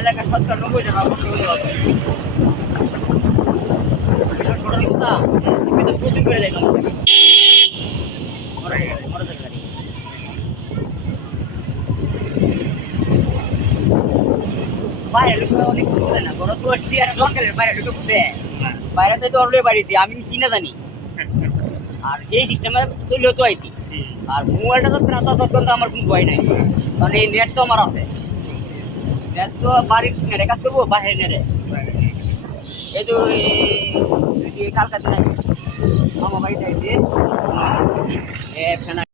এলাকার ৯৭ টাকা প্রচুর করে দেয় বাইরে ঢুকে অনেক বুঝে না বড় তো আর জঙ্গলের বাইরে ঢুকে বুঝে বাইরে তো অলরেডি বাড়িতে আমি কিনে জানি আর এই সিস্টেমে চলেও তো আইছি আর মোবাইলটা তো প্রাতা পর্যন্ত আমার কোনো ভয় নাই কারণ এই নেট তো আমার আছে নেট তো বাড়ির নেটে কাজ করবো বাইরে নেটে এই তো কালকা দিন আমার বাড়িতে আইছে